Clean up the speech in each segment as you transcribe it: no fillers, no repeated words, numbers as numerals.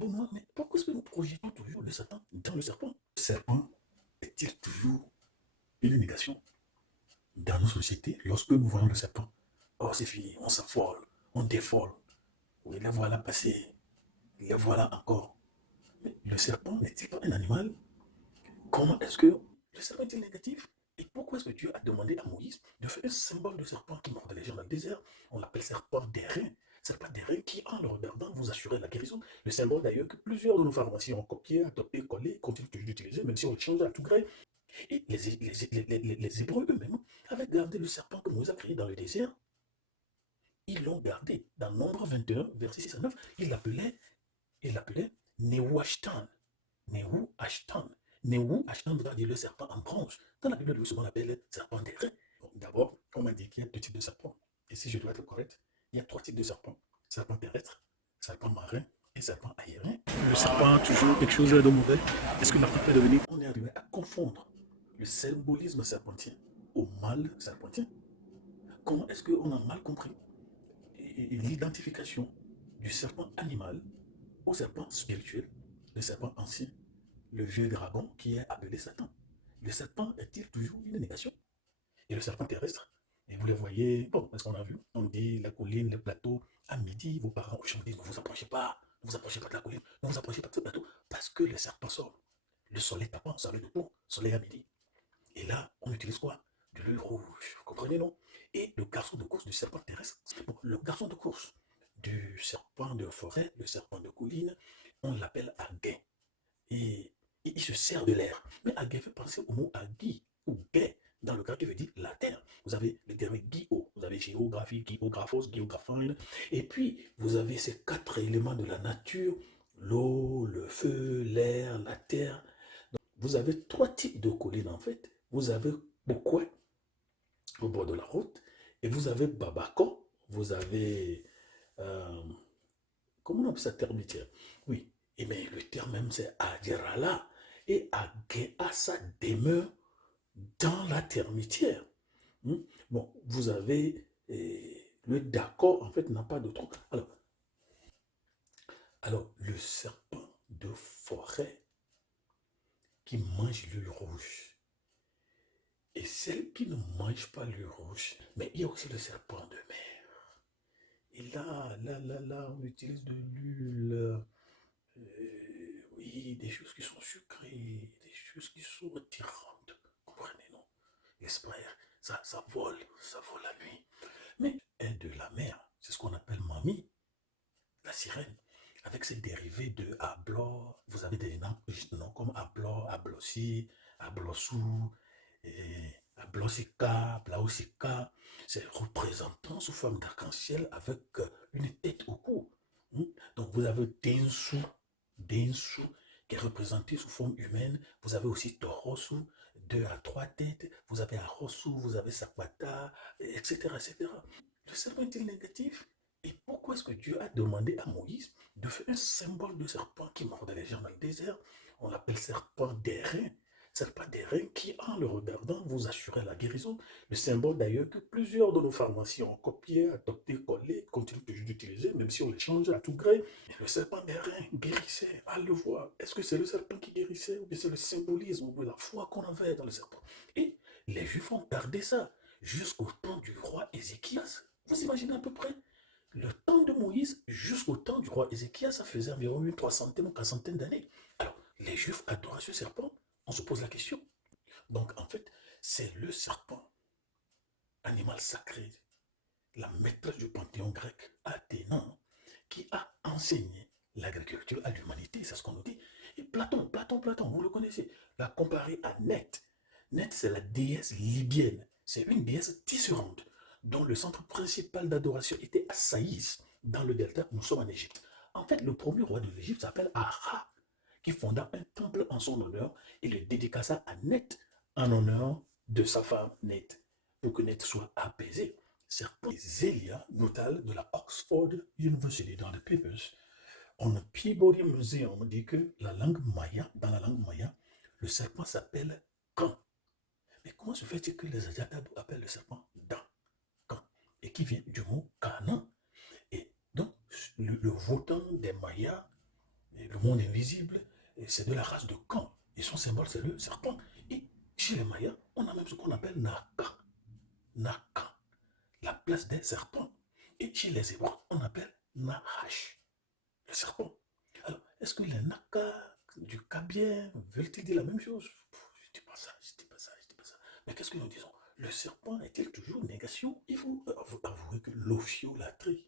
Benoît, mais pourquoi est-ce que nous projetons toujours le Satan dans le serpent? Le serpent est-il toujours une négation dans nos sociétés lorsque nous voyons le serpent? Oh, c'est fini, on s'affole, on défole. Oui, les voilà passer, les voilà encore. Mais le serpent n'est-il pas un animal? Comment est-ce que le serpent est-il négatif? Et pourquoi est-ce que Dieu a demandé à Moïse de faire un symbole de serpent qui mord les gens dans le désert? On l'appelle serpent d'airain. Serpent d'airain qui, en le regardant, vous assurait la guérison. Le symbole d'ailleurs que plusieurs de nos pharmaciens ont copié, adopté, collé, continuent toujours d'utiliser, même si on le change à tout gré. Et les Hébreux eux-mêmes avaient gardé le serpent que Moïse a créé dans le désert. Ils l'ont gardé. Dans Nombre 21, verset 6 à 9, il l'appelait Nehuashtan. Nehuashtan. Nehuashtan veut dire le serpent en bronze. Dans la Bible, on l'appelle serpent d'airain. Bon, d'abord, on m'a dit qu'il y a deux types de serpents. Et si je dois être correct, il y a trois types de serpents. Serpent terrestre, serpent marin et serpent aérien. Le serpent a toujours quelque chose de mauvais. Est-ce que l'Afrique peut devenir? On est arrivé à confondre le symbolisme serpentien au mal serpentien. Comment est-ce qu'on a mal compris l'identification du serpent animal au serpent spirituel, le serpent ancien, le vieux dragon qui est appelé Satan? Le serpent est-il toujours une négation? Et le serpent terrestre, et vous le voyez, bon, parce qu'on a vu, on dit la colline, le plateau, à midi, vos parents au champ disent, ne vous approchez pas, ne vous approchez pas de la colline, ne vous approchez pas de ce plateau, parce que le serpent sort. Le soleil tapant, soleil de peau, soleil à midi. Et là, on utilise quoi? De l'huile rouge, vous comprenez, non? Et le garçon de course du serpent terrestre, bon, le garçon de course du serpent de forêt, le serpent de colline, on l'appelle Aguet. Et il se sert de l'air. Mais Aguet fait penser au mot Agui ou Guet, dans le cas qui veut dire la terre. Vous avez le terme Guio, vous avez géographie, géographos, géographine, et puis vous avez ces quatre éléments de la nature, l'eau, le feu, l'air, la terre. Donc, vous avez trois types de collines en fait. Vous avez Bokwe au bord de la route, et vous avez Babako, vous avez euh, comment on appelle ça, termitière? Oui, et bien le terme même c'est Adjerala. Et Agéasa demeure dans la termitière. Bon, vous avez le d'accord, en fait, n'a pas de tronc. Alors, le serpent de forêt qui mange l'huile rouge et celle qui ne mange pas l'huile rouge, mais il y a aussi le serpent de mer. Et là, on utilise de l'huile. Oui, des choses qui sont sucrées, des choses qui sont attirantes. Comprenez, non? L'esprit, ça vole la nuit. Mais est de la mer, c'est ce qu'on appelle mamie, la sirène. Avec ses dérivés de ablo, vous avez des noms comme ablo, ablossi, ablossou, ablosika, blaosika. C'est représentant sous forme d'arc-en-ciel avec une tête au cou. Donc vous avez Densu, qui est représenté sous forme humaine. Vous avez aussi Torosu, deux à trois têtes. Vous avez Arosu, vous avez Sakwata, etc., etc. Le serpent est-il négatif? Et pourquoi est-ce que Dieu a demandé à Moïse de faire un symbole de serpent qui mordait les gens dans le désert? On l'appelle serpent d'airain. Serpent d'airain qui, en le regardant, vous assurait la guérison. Le symbole d'ailleurs que plusieurs de nos pharmaciens ont copié, adopté, collé, continuent toujours d'utiliser, même si on les change à tout gré. Le serpent d'airain guérissait, à le voir. Est-ce que c'est le serpent qui guérissait ou bien c'est le symbolisme ou la foi qu'on avait dans le serpent? Et les Juifs ont gardé ça jusqu'au temps du roi Ézéchias. Vous imaginez à peu près le temps de Moïse jusqu'au temps du roi Ézéchias, ça faisait environ une 300 ou 400 d'années. Alors, les Juifs adoraient ce serpent. On se pose la question. Donc, en fait, c'est le serpent, animal sacré, la maîtresse du panthéon grec, Athéna, qui a enseigné l'agriculture à l'humanité, c'est ce qu'on nous dit. Et Platon, vous le connaissez, l'a comparé à Net. Net, c'est la déesse libyenne. C'est une déesse tisserande dont le centre principal d'adoration était à Saïs, dans le delta, nous sommes en Égypte. En fait, le premier roi de l'Égypte s'appelle Aha, qui fonda un temple en son honneur et le dédicaça à Net en honneur de sa femme Net, pour que Net soit apaisé. Certains Zélia Nuttall de la Oxford University dans les Papers, on a Peabody Museum dit que dans la langue maya, le serpent s'appelle Kan. Mais comment se fait-il que les Ajatadou appellent le serpent Dan, Kan, et qui vient du mot Kanan? Et donc, le votant des Mayas le monde invisible, c'est de la race de Caen. Et son symbole, c'est le serpent. Et chez les Mayas, on a même ce qu'on appelle Naka. Naka, la place des serpents. Et chez les Hébreux, on appelle Nahash, le serpent. Alors, est-ce que les Naka du Kabien veulent-ils dire la même chose? Je ne dis pas ça, je ne dis pas ça, je ne dis pas ça. Mais qu'est-ce que nous disons? Le serpent est-il toujours négation? Il faut avouer que l'ophiolâtrie,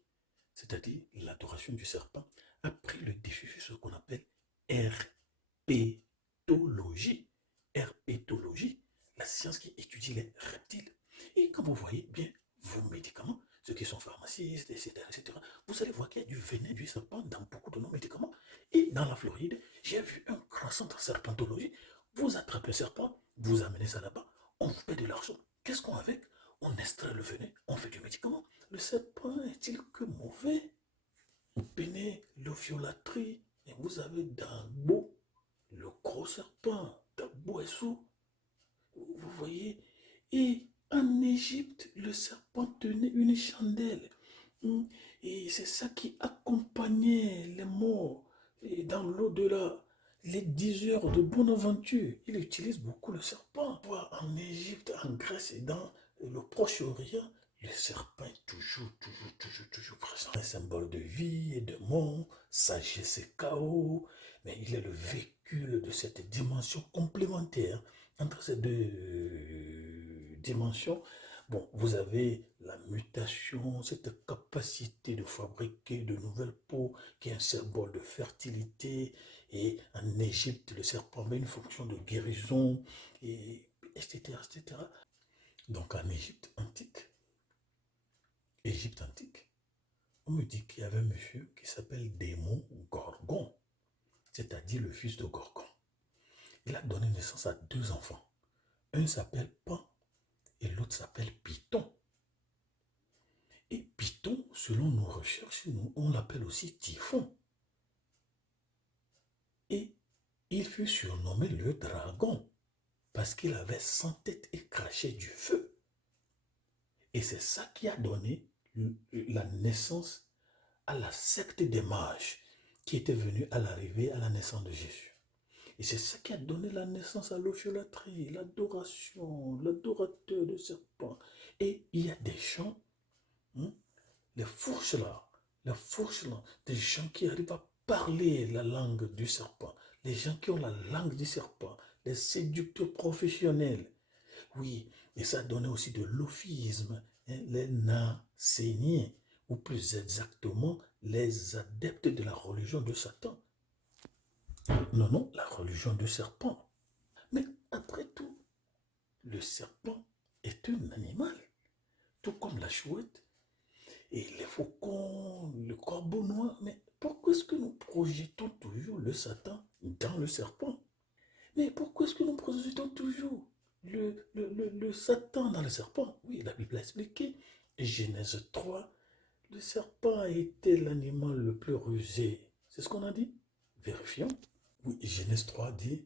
c'est-à-dire l'adoration du serpent, a pris le dessus sur ce qu'on appelle herpétologie. Herpétologie, la science qui étudie les reptiles. Et quand vous voyez bien vos médicaments, ceux qui sont pharmacistes, etc., vous allez voir qu'il y a du venin du serpent dans beaucoup de nos médicaments. Et dans la Floride, j'ai vu un grand centre serpentologie. Vous attrapez un serpent, vous amenez ça là-bas, on vous paie de l'argent. Qu'est-ce qu'on a avec? On extrait le venin, on fait du médicament. Le serpent est-il que mauvais? Vous peinez l'ophiolâtrie et vous avez Dagbo, le gros serpent, Dagbo est sous. Vous voyez? Et en Égypte, le serpent tenait une chandelle. Et c'est ça qui accompagnait les morts dans l'au-delà. Les 10 heures de bonne aventure, il utilise beaucoup le serpent. En Égypte, en Grèce et dans le Proche-Orient, le serpent est toujours présent. Un symbole de vie et de mort, sagesse et chaos, mais il est le véhicule de cette dimension complémentaire entre ces deux dimensions. Bon, vous avez la mutation, cette capacité de fabriquer de nouvelles peaux qui est un symbole de fertilité. Et en Égypte, le serpent avait une fonction de guérison, et etc., etc. Donc en Égypte antique, on me dit qu'il y avait un monsieur qui s'appelle Démon Gorgon, c'est-à-dire le fils de Gorgon. Il a donné naissance à 2 enfants. Un s'appelle Pan et l'autre s'appelle Python. Et Python, selon nos recherches, on l'appelle aussi Typhon. Et il fut surnommé le dragon parce qu'il avait 100 têtes et crachait du feu. Et c'est ça qui a donné la naissance à la secte des mages qui était venue à l'arrivée à la naissance de Jésus. Et c'est ça qui a donné la naissance à l'ophiolâtrie, l'adoration, l'adorateur de serpent. Et il y a des gens, les fourches là, des gens qui arrivent à parler la langue du serpent, les gens qui ont la langue du serpent, les séducteurs professionnels. Oui, et ça donnait aussi de l'ophisme, les Nasséniens, ou plus exactement, les adeptes de la religion de Satan. Non, la religion du serpent. Mais après tout, le serpent est un animal, tout comme la chouette et les faucons, le corbeau noir. Mais pourquoi est-ce que nous projetons toujours le Satan dans le serpent? Mais pourquoi est-ce que nous projetons toujours le Satan dans le serpent? Oui, la Bible a expliqué. Genèse 3, le serpent était l'animal le plus rusé. C'est ce qu'on a dit? Vérifions. Oui, Genèse 3 dit,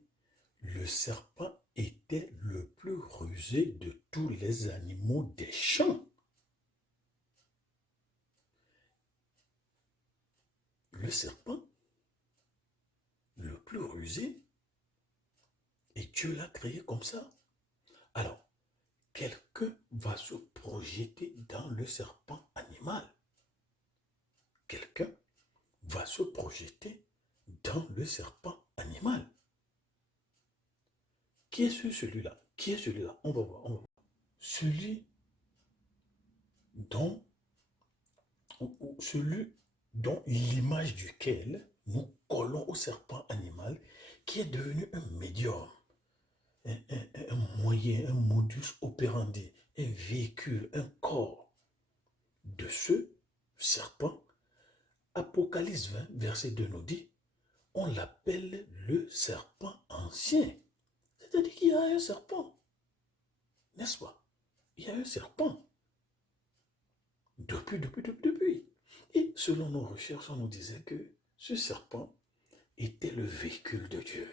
le serpent était le plus rusé de tous les animaux des champs. Le serpent, le plus rusé, et Dieu l'a créé comme ça. Alors, quelqu'un va se projeter dans le serpent animal. Quelqu'un va se projeter dans le serpent animal. Qui est celui-là? Qui est celui-là? On va voir. Celui dont l'image duquel nous collons au serpent animal, qui est devenu un médium, un moyen, un modus operandi, un véhicule, un corps de ce serpent. Apocalypse 20, verset 2 nous dit, on l'appelle le serpent ancien. C'est-à-dire qu'il y a un serpent, n'est-ce pas? Il y a un serpent. Depuis. Et selon nos recherches, on nous disait que ce serpent était le véhicule de Dieu.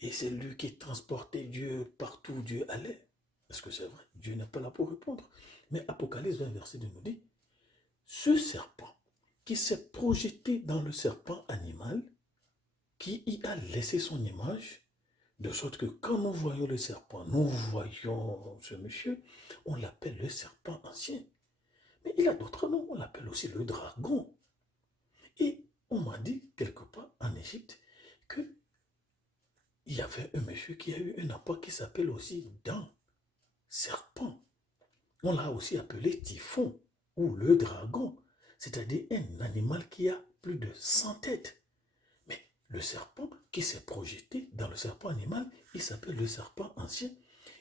Et c'est lui qui transportait Dieu partout où Dieu allait. Est-ce que c'est vrai? Dieu n'est pas là pour répondre. Mais Apocalypse 20, verset 2 nous dit, ce serpent qui s'est projeté dans le serpent animal qui y a laissé son image, de sorte que quand nous voyons le serpent, nous voyons ce monsieur, on l'appelle le serpent ancien. Mais il a d'autres noms, on l'appelle aussi le dragon. Et on m'a dit quelque part en Égypte qu'il y avait un monsieur qui a eu un apport qui s'appelle aussi dent, serpent. On l'a aussi appelé typhon ou le dragon, c'est-à-dire un animal qui a plus de 100 têtes. Mais le serpent qui s'est projeté dans le serpent animal, il s'appelle le serpent ancien.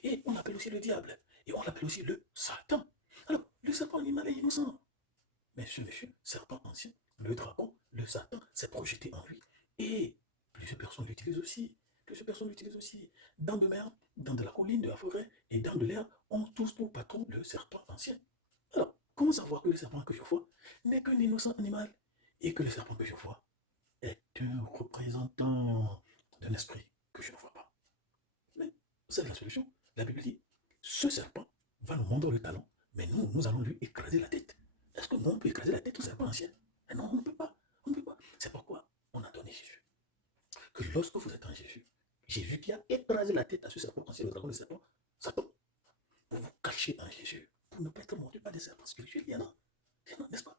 Et on l'appelle aussi le diable. Et on l'appelle aussi le Satan. Alors, le serpent animal est innocent. Mais ce monsieur, serpent ancien, le dragon, le Satan, s'est projeté en lui. Et plusieurs personnes l'utilisent aussi. Plusieurs personnes l'utilisent aussi. Dans de mer, dans de la colline, de la forêt et dans de l'air, on tous pour patron le serpent ancien. Alors, comment savoir que le serpent que je vois n'est qu'un innocent animal et que le serpent que je vois est un représentant d'un esprit que je ne vois pas? Mais c'est la solution. La Bible dit, ce serpent va nous mordre le talon, mais nous allons lui écraser la tête. Est-ce que nous, on peut écraser la tête au serpent ancien? Non, on ne peut pas. On ne peut pas. C'est pourquoi on a donné Jésus. Que lorsque vous êtes en Jésus, Jésus qui a écrasé la tête à ce serpent ancien, le dragon de serpent, Satan, vous vous cachez en Jésus pour ne pas être mordu par des serpents spirituels. Il y en a, n'est-ce pas?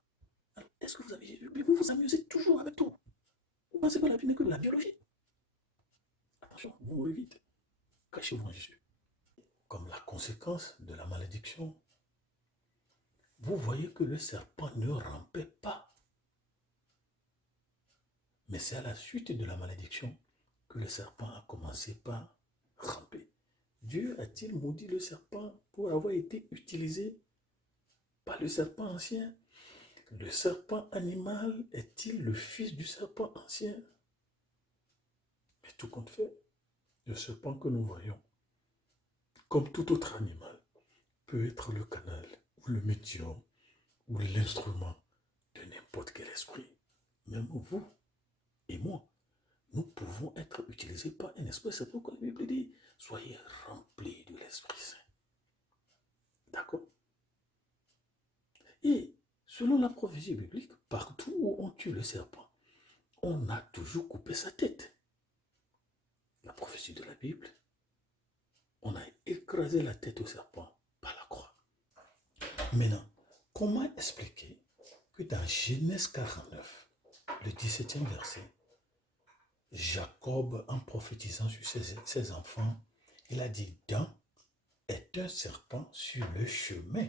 Alors, est-ce que vous avez Jésus? Mais vous vous amusez toujours avec tout. Vous pensez que la vie n'est que de la biologie. Attention, vous mourrez vite. Cachez-vous en Jésus. Comme la conséquence de la malédiction, vous voyez que le serpent ne rampait pas. Mais c'est à la suite de la malédiction que le serpent a commencé par ramper. Dieu a-t-il maudit le serpent pour avoir été utilisé par le serpent ancien? Le serpent animal est-il le fils du serpent ancien? Mais tout compte fait, le serpent que nous voyons, comme tout autre animal, peut être le canal, ou le médium, ou l'instrument de n'importe quel esprit. Même vous et moi, nous pouvons être utilisés par un esprit. C'est pourquoi la Bible dit, soyez remplis de l'Esprit Saint. D'accord? Et selon la prophétie biblique, partout où on tue le serpent, on a toujours coupé sa tête. La prophétie de la Bible, on a écrasé la tête au serpent par la croix. Maintenant, comment expliquer que dans Genèse 49, le 17e verset, Jacob, en prophétisant sur ses enfants, il a dit, Dan est un serpent sur le chemin,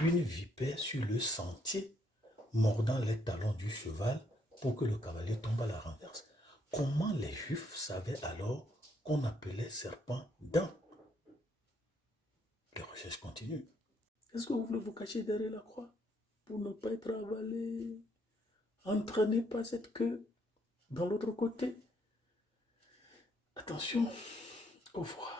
une vipère sur le sentier, mordant les talons du cheval pour que le cavalier tombe à la renverse. Comment les Juifs savaient alors qu'on appelait serpent Dan? Les recherches continuent. Est-ce que vous voulez vous cacher derrière la croix pour ne pas être avalé, entraîné par cette queue dans l'autre côté? Attention, au revoir.